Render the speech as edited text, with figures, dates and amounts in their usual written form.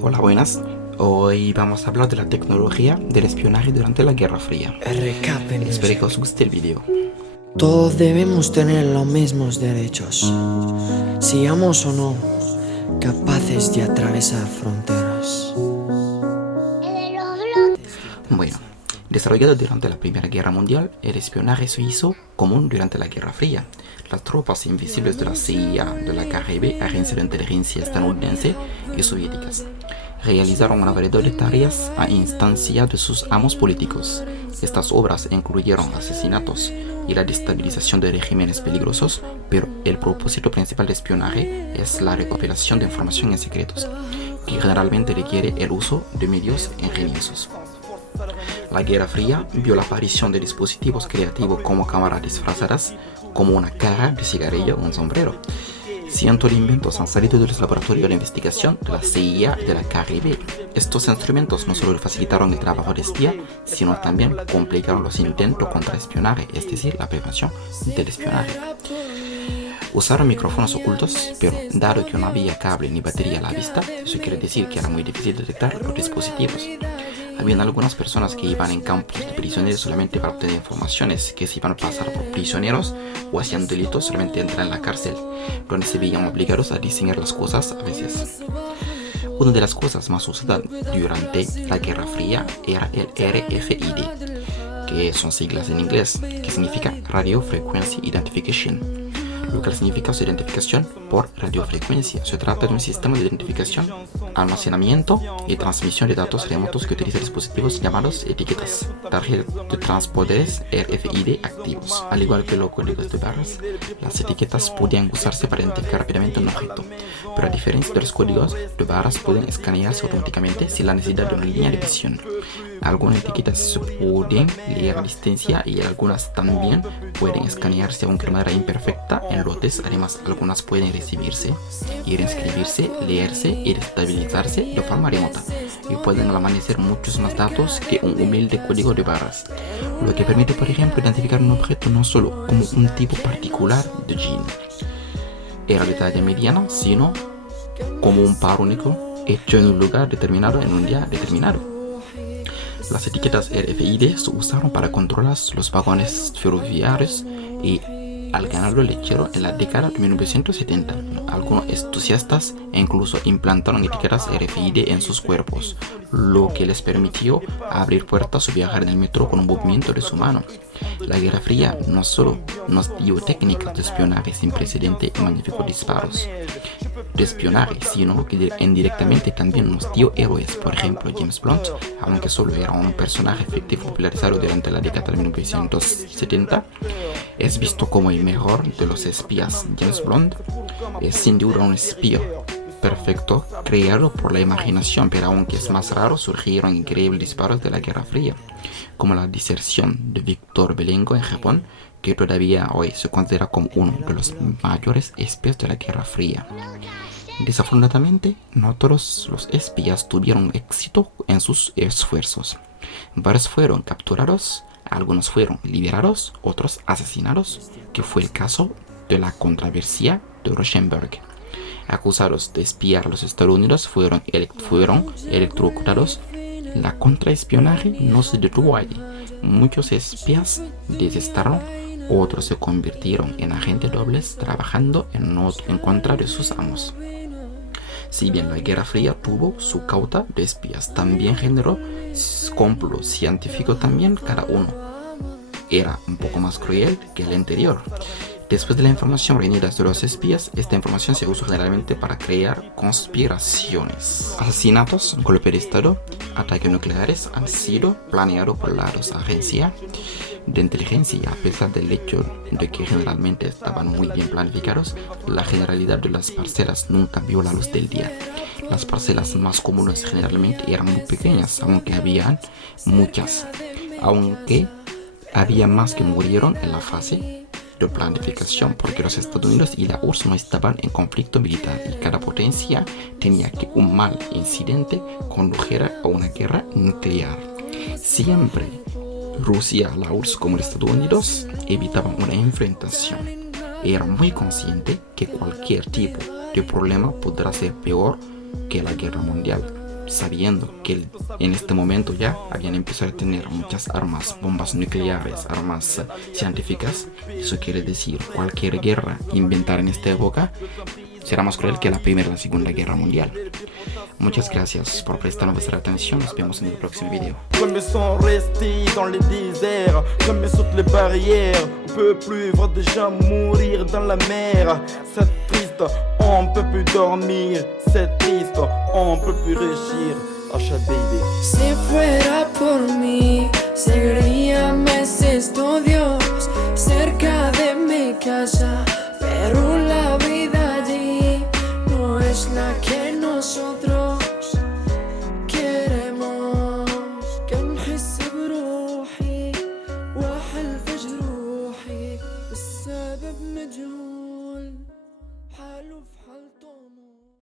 Hola, buenas. Hoy vamos a hablar de la tecnología del espionaje durante la Guerra Fría. Recap en Espero que music. os guste el vídeo. Todos debemos tener los mismos derechos, seamos o no capaces de atravesar fronteras. Bueno, desarrollado durante la Primera Guerra Mundial, el espionaje se hizo común durante la Guerra Fría. Las tropas invisibles de la CIA, de la KGB, Agencia de Inteligencia estadounidense y soviéticas, realizaron una variedad de tareas a instancia de sus amos políticos. Estas obras incluyeron asesinatos y la destabilización de regímenes peligrosos, pero el propósito principal de espionaje es la recopilación de información en secretos, que generalmente requiere el uso de medios ingeniosos. La Guerra Fría vio la aparición de dispositivos creativos como cámaras disfrazadas, como una caja de cigarrillo o un sombrero. Cientos de inventos han salido de los laboratorios de investigación de la CIA y de la KGB. Estos instrumentos no solo facilitaron el trabajo de espía, sino también complicaron los intentos contra espionaje, es decir, la prevención del espionaje. Usaron micrófonos ocultos, pero dado que no había cable ni batería a la vista, eso quiere decir que era muy difícil detectar los dispositivos. Habían algunas personas que iban en campos de prisioneros solamente para obtener informaciones, que se iban a pasar por prisioneros o hacían delitos solamente entrar en la cárcel, donde se veían obligados a diseñar las cosas a veces. Una de las cosas más usadas durante la Guerra Fría era el RFID, que son siglas en inglés, que significa Radio Frequency Identification, lo que significa su identificación por radiofrecuencia. Se trata de un sistema de identificación, almacenamiento y transmisión de datos remotos que utiliza dispositivos llamados etiquetas, tarjetas de transportes RFID activos. Al igual que los códigos de barras, las etiquetas podían usarse para identificar rápidamente un objeto, pero a diferencia de los códigos de barras pueden escanearse automáticamente sin la necesidad de una línea de visión. Algunas etiquetas se pueden leer a distancia y algunas también pueden escanearse aunque de manera imperfecta en lotes. Además, algunas pueden recibirse y reescribirse, leerse y estabilizarse de forma remota y pueden amanecer muchos más datos que un humilde código de barras, lo que permite, por ejemplo, identificar un objeto no solo como un tipo particular de jean, era de talla mediana, sino como un par único hecho en un lugar determinado en un día determinado. Las etiquetas RFID se usaron para controlar los vagones ferroviarios y al ganado lechero en la década de 1970. Algunos entusiastas incluso implantaron etiquetas RFID en sus cuerpos, lo que les permitió abrir puertas o viajar en el metro con un movimiento de su mano. La Guerra Fría no solo nos dio técnicas de espionaje sin precedente y magníficos disparos de espionaje, sino que indirectamente también nos dio héroes. Por ejemplo, James Bond, aunque solo era un personaje ficticio popularizado durante la década de 1970, es visto como el mejor de los espías. James Bond es sin duda un espía perfecto creado por la imaginación, pero aunque es más raro, surgieron increíbles disparos de la Guerra Fría, como la diserción de Víctor Belengo en Japón, que todavía hoy se considera como uno de los mayores espías de la Guerra Fría. Desafortunadamente, no todos los espías tuvieron éxito en sus esfuerzos. Varios fueron capturados, algunos fueron liberados, otros asesinados, que fue el caso de la controversia de Rosenberg. Acusados de espiar a los Estados Unidos fueron electrocutados. La contraespionaje no se detuvo allí. Muchos espías desestaron, otros se convirtieron en agentes dobles trabajando en contra de sus amos. Si bien la Guerra Fría tuvo su cauta de espías, también generó complot científico también. Cada uno era un poco más cruel que el anterior. Después de la información reunida de los espías, esta información se usó generalmente para crear conspiraciones. Asesinatos, golpe de estado, ataques nucleares han sido planeados por las agencias de inteligencia. A pesar del hecho de que generalmente estaban muy bien planificados, la generalidad de las parcelas nunca vio la luz del día. Las parcelas más comunes generalmente eran muy pequeñas, aunque había más que murieron en la fase de planificación, porque los Estados Unidos y la URSS no estaban en conflicto militar y cada potencia tenía que un mal incidente condujera a una guerra nuclear. Siempre Rusia, la URSS como los Estados Unidos evitaban una enfrentación. Era muy consciente que cualquier tipo de problema podrá ser peor que la guerra mundial, sabiendo que en este momento ya habían empezado a tener muchas armas, bombas nucleares, armas científicas. Eso quiere decir cualquier guerra inventada en esta época será más cruel que la Primera y la Segunda Guerra Mundial. Muchas gracias por prestarnos vuestra atención. Nos vemos en el próximo video. Comme ils sont restés dans les déserts, comme ils sautent les barrières, on peut plus voir des gens mourir dans la mer. C'est triste, on peut plus dormir. C'est triste, on peut plus réussir. Asha baby. Si fuera por mí, seguiría meses estudios cerca de mi casa, pero la vida allí no es la que nosotros